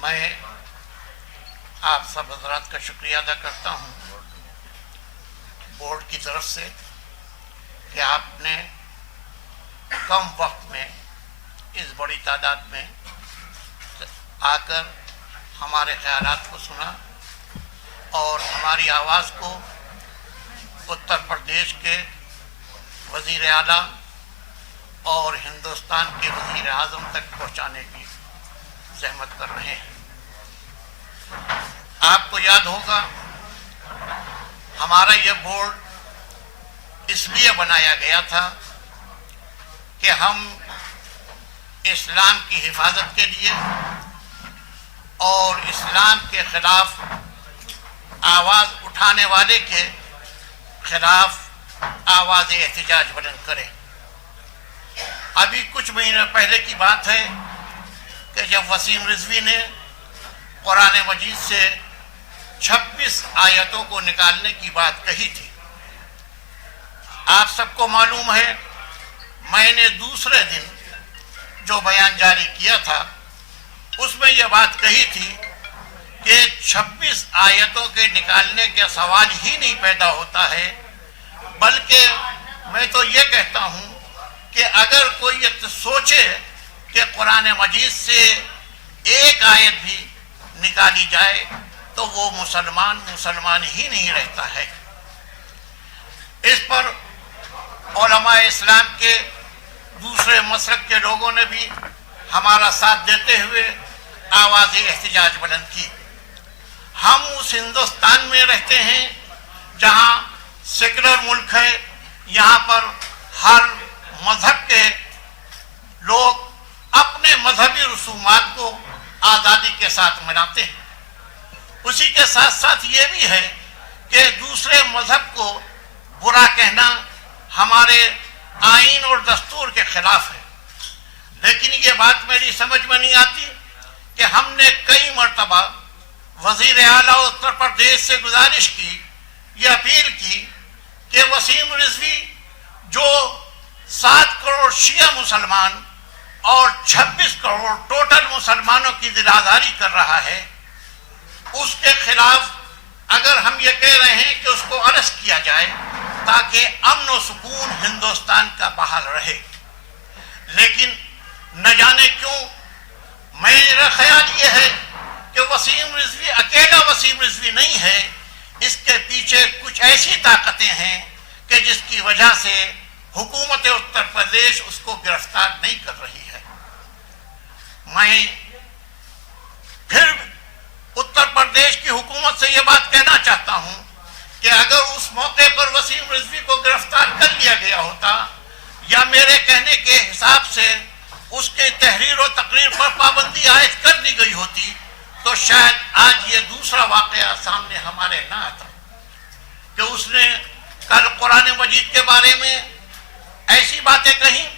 میں آپ سب حضرات کا شکریہ ادا کرتا ہوں بورڈ کی طرف سے کہ آپ نے کم وقت میں اس بڑی تعداد میں آ کر ہمارے خیالات کو سنا اور ہماری آواز کو اتر پردیش کے وزیر اعلیٰ اور ہندوستان کے وزیر اعظم تک پہنچانے کی زحمت کر رہے ہیں۔ آپ کو یاد ہوگا ہمارا یہ بورڈ اس لیے بنایا گیا تھا کہ ہم اسلام کی حفاظت کے لیے اور اسلام کے خلاف آواز اٹھانے والے کے خلاف آواز احتجاج بلند کریں۔ ابھی کچھ مہینے پہلے کی بات ہے کہ جب وسیم رضوی نے قرآن مجید سے 26 آیتوں کو نکالنے کی بات کہی تھی، آپ سب کو معلوم ہے میں نے دوسرے دن جو بیان جاری کیا تھا اس میں یہ بات کہی تھی کہ 26 آیتوں کے نکالنے کا سوال ہی نہیں پیدا ہوتا ہے، بلکہ میں تو یہ کہتا ہوں کہ اگر کوئی یہ سوچے کہ قرآن مجید سے ایک آیت بھی نکالی جائے تو وہ مسلمان ہی نہیں رہتا ہے۔ اس پر علماء اسلام کے دوسرے مسلک کے لوگوں نے بھی ہمارا ساتھ دیتے ہوئے آواز احتجاج بلند کی۔ ہم اس ہندوستان میں رہتے ہیں جہاں سیکولر ملک ہے، یہاں پر ہر مذہب کے لوگ اپنے مذہبی رسومات کو آزادی کے ساتھ مناتے ہیں۔ اسی کے ساتھ ساتھ یہ بھی ہے کہ دوسرے مذہب کو برا کہنا ہمارے آئین اور دستور کے خلاف ہے، لیکن یہ بات میری سمجھ میں نہیں آتی کہ ہم نے کئی مرتبہ وزیر اعلیٰ اتر پردیش سے گزارش کی، یہ اپیل کی کہ وسیم رضوی جو 7 کروڑ شیعہ مسلمان اور 26 کروڑ ٹوٹل مسلمانوں کی دل آزاری کر رہا ہے، اس کے خلاف اگر ہم یہ کہہ رہے ہیں کہ اس کو اریسٹ کیا جائے تاکہ امن و سکون ہندوستان کا بحال رہے، لیکن نہ جانے کیوں میرا خیال یہ ہے کہ وسیم رضوی اکیلا وسیم رضوی نہیں ہے، اس کے پیچھے کچھ ایسی طاقتیں ہیں کہ جس کی وجہ سے حکومت اتر پردیش اس کو گرفتار نہیں کر رہی ہے۔ میں پھر اتر پردیش کی حکومت سے یہ بات کہنا چاہتا ہوں کہ اگر اس موقع پر وسیم رضوی کو گرفتار کر لیا گیا ہوتا یا میرے کہنے کے حساب سے اس کے تحریر و تقریر پر پابندی عائد کر دی گئی ہوتی تو شاید آج یہ دوسرا واقعہ سامنے ہمارے نہ آتا کہ اس نے کل قرآن مجید کے بارے میں ایسی باتیں کہیں،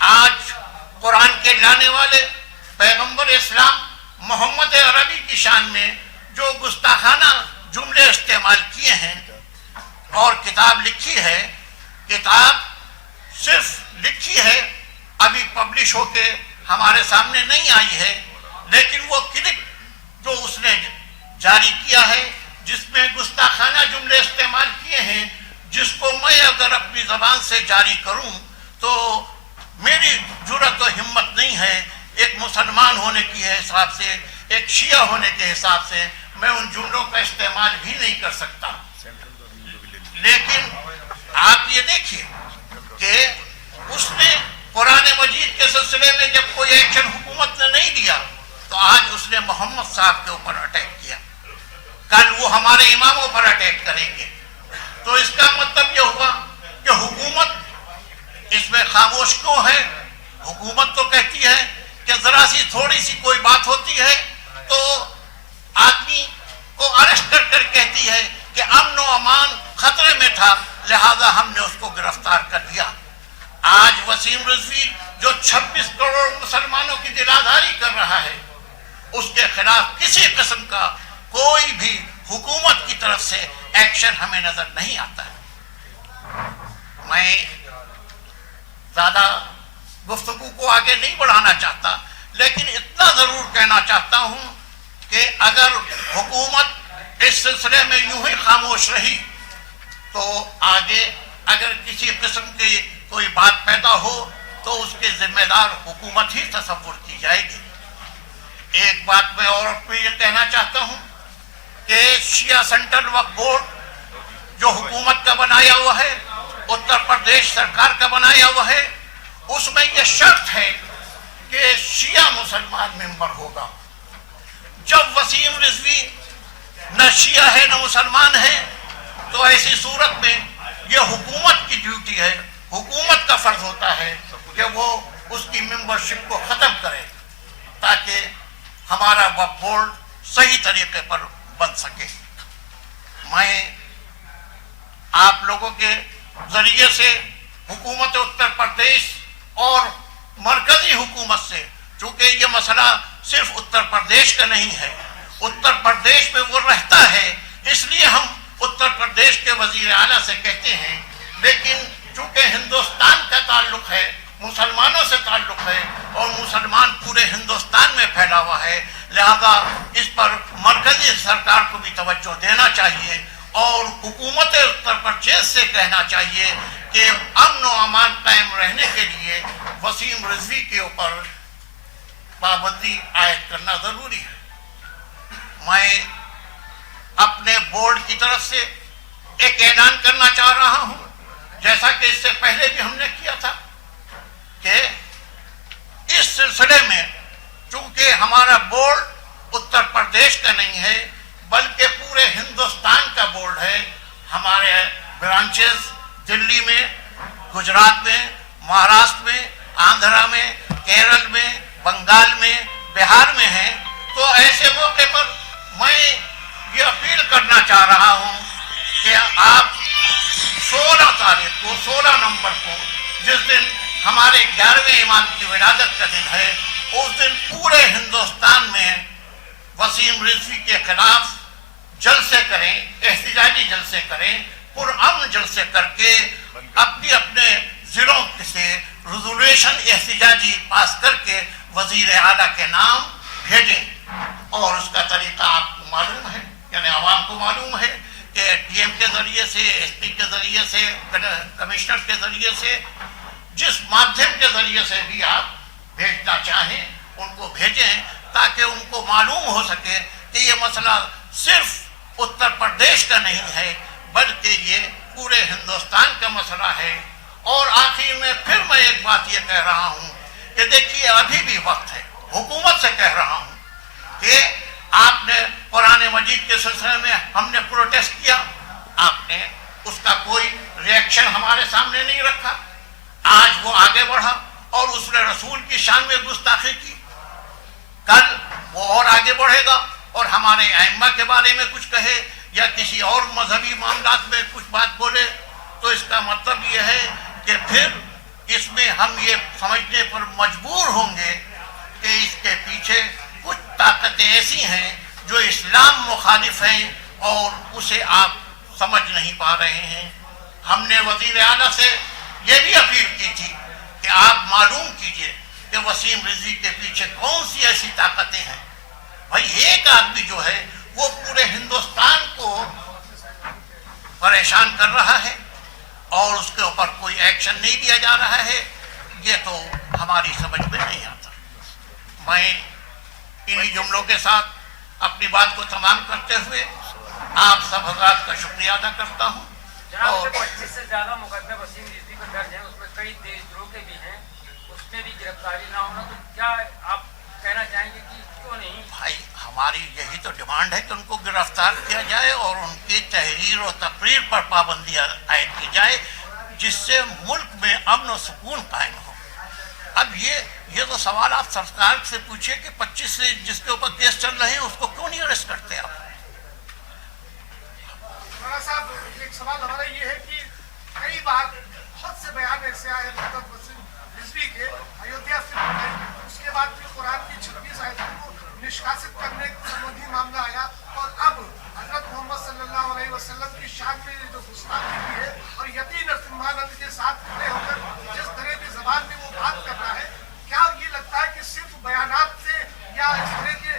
آج قرآن کے لانے والے پیغمبر اسلام محمد عربی کی شان میں جو گستاخانہ جملے استعمال کیے ہیں اور کتاب لکھی ہے، کتاب صرف لکھی ہے، ابھی پبلش ہو کے ہمارے سامنے نہیں آئی ہے، لیکن وہ کلپ جو اس نے جاری کیا ہے جس میں گستاخانہ جملے استعمال کیے ہیں، جس کو میں اگر اپنی زبان سے جاری کروں تو میری جرأت و ہمت نہیں ہے، ایک مسلمان ہونے کے حساب سے، ایک شیعہ ہونے کے حساب سے میں ان جملوں کا استعمال بھی نہیں کر سکتا۔ لیکن آپ یہ دیکھیے کہ اس نے قرآن مجید کے سلسلے میں جب کوئی ایکشن حکومت نے نہیں دیا تو آج اس نے محمد صاحب کے اوپر اٹیک کیا، کل وہ ہمارے اماموں پر اٹیک کریں گے، تو اس کا مطلب یہ ہوا کہ حکومت اس میں خاموش کیوں ہے؟ حکومت تو کہتی ہے کہ ذرا سی تھوڑی سی کوئی بات ہوتی ہے تو آدمی کو اریسٹ کر کر کہتی ہے کہ امن و امان خطرے میں تھا لہذا ہم نے اس کو گرفتار کر لیا۔ آج وسیم رضوی جو 26 کروڑ مسلمانوں کی دل آزاری کر رہا ہے، اس کے خلاف کسی قسم کا کوئی بھی حکومت کی طرف سے ایکشن ہمیں نظر نہیں آتا ہے۔ میں زیادہ گفتگو کو آگے نہیں بڑھانا چاہتا، لیکن اتنا ضرور کہنا چاہتا ہوں اگر حکومت اس سلسلے میں یوں ہی خاموش رہی تو آگے اگر کسی قسم کی کوئی بات پیدا ہو تو اس کے ذمہ دار حکومت ہی تصور کی جائے گی۔ ایک بات میں اور یہ کہنا چاہتا ہوں کہ شیعہ سینٹرل وقف بورڈ جو حکومت کا بنایا ہوا ہے، اتر پردیش سرکار کا بنایا ہوا ہے، اس میں یہ شرط ہے کہ شیعہ مسلمان ممبر ہوگا۔ جب وسیم رضوی نہ شیعہ ہے نہ مسلمان ہے تو ایسی صورت میں یہ حکومت کی ڈیوٹی ہے، حکومت کا فرض ہوتا ہے کہ وہ اس کی ممبرشپ کو ختم کرے تاکہ ہمارا وقف بورڈ صحیح طریقے پر بن سکے۔ میں آپ لوگوں کے ذریعے سے حکومت اتر پردیش اور مرکزی حکومت سے، چونکہ یہ مسئلہ صرف اتر پردیش کا نہیں ہے، اتر پردیش میں وہ رہتا ہے اس لیے ہم اتر پردیش کے وزیر اعلیٰ سے کہتے ہیں، لیکن چونکہ ہندوستان کا تعلق ہے، مسلمانوں سے تعلق ہے اور مسلمان پورے ہندوستان میں پھیلا ہوا ہے، لہذا اس پر مرکزی سرکار کو بھی توجہ دینا چاہیے اور حکومت اتر پردیش سے کہنا چاہیے کہ امن و امان قائم رہنے کے لیے وسیم رضوی کے اوپر پابندی عائد کرنا ضروری ہے۔ میں اپنے بورڈ کی طرف سے ایک اعلان کرنا چاہ رہا ہوں، جیسا کہ اس سے پہلے بھی ہم نے کیا تھا، کہ اس سلسلے میں چونکہ ہمارا بورڈ اتر پردیش کا نہیں ہے بلکہ پورے ہندوستان کا بورڈ ہے، ہمارے برانچز دلی میں، گجرات میں، مہاراشٹر میں، آندھرا میں، کیرل میں، بنگال میں، بہار میں ہیں، تو ایسے موقع پر میں یہ اپیل کرنا چاہ رہا ہوں کہ آپ 16 تاریخ کو، 16 نومبر کو، جس دن ہمارے 11ویں امام کی ولادت کا دن ہے، اس دن پورے ہندوستان میں وسیم رضوی کے خلاف جلسے کریں، احتجاجی جلسے کریں، پرامن جلسے کر کے اپنے ضلعوں سے ریزولوشن احتجاجی پاس کر کے وزیر اعلیٰ کے نام بھیجیں۔ اور اس کا طریقہ آپ کو معلوم ہے، یعنی عوام کو معلوم ہے کہ ڈی ایم کے ذریعے سے، ایس پی کے ذریعے سے، کمشنر کے ذریعے سے، جس مادھیم کے ذریعے سے بھی آپ بھیجنا چاہیں ان کو بھیجیں تاکہ ان کو معلوم ہو سکے کہ یہ مسئلہ صرف اتر پردیش کا نہیں ہے بلکہ یہ پورے ہندوستان کا مسئلہ ہے۔ اور آخر میں پھر میں ایک بات یہ کہہ رہا ہوں کہ دیکھیے ابھی بھی وقت ہے، حکومت سے کہہ رہا ہوں کہ آپ نے قرآن مجید کے سلسلے میں ہم نے پروٹیسٹ کیا، آپ نے اس کا کوئی ریئیکشن ہمارے سامنے نہیں رکھا، آج وہ آگے بڑھا اور اس نے رسول کی شان میں گستاخی کی، کل وہ اور آگے بڑھے گا اور ہمارے ائمہ کے بارے میں کچھ کہے یا کسی اور مذہبی معاملات میں کچھ بات بولے، تو اس کا مطلب یہ ہے کہ پھر اس میں ہم یہ سمجھنے پر مجبور ہوں گے کہ اس کے پیچھے کچھ طاقتیں ایسی ہیں جو اسلام مخالف ہیں اور اسے آپ سمجھ نہیں پا رہے ہیں۔ ہم نے وزیر اعلیٰ سے یہ بھی اپیل کی تھی کہ آپ معلوم کیجئے کہ وسیم رضوی کے پیچھے کون سی ایسی طاقتیں ہیں۔ بھائی ایک آدمی جو ہے وہ پورے ہندوستان کو پریشان کر رہا ہے اور اس کے اوپر کوئی ایکشن نہیں لیا جا رہا ہے، یہ تو ہماری سمجھ میں نہیں آتا۔ میں انہی جملوں کے ساتھ اپنی بات کو تمام کرتے ہوئے آپ سب حضرات کا شکریہ ادا کرتا ہوں۔ جناب 25 سے زیادہ مقدمے وسیم رضوی پر درج ہیں، اس میں کئی دیش دروہ کے بھی ہیں، اس میں بھی گرفتاری نہ ہونا، تو کیا آپ کہنا چاہیں گے کہ کیوں نہیں؟ بھائی ہماری یہی تو ڈیمانڈ ہے کہ ان کو گرفتار کیا جائے اور ان کی تحریر و تقریر پر پابندی عائد کی جائے جس سے ملک میں امن و سکون قائم ہو۔ اب یہ تو سوال آپ سرکار سے پوچھئے کہ 25 سے جس کے اوپر کیس چل رہے ہیں اس کو کیوں نہیں اریسٹ کرتے آپ؟ مولانا صاحب ایک سوال ہمارا یہ ہے کہ کئی بار بہت سے بیان ایسے آئے حضرت وسیم رضوی کے ایودھیا سے پہلے، اس کے بعد پھر قرآن کی 26 آیتوں کو نشکاست کرنے سمبندھی معاملہ آیا اور اب حضرت محمد صلی اللہ علیہ وسلم کی شان میں جو گستاخی کی ہے اور یتیم سمانند کے ساتھ کھڑے ہو کر جس طرح کی زبان میں وہ بات کر رہا ہے، کیا یہ لگتا ہے کہ صرف بیانات سے یا اس طرح کے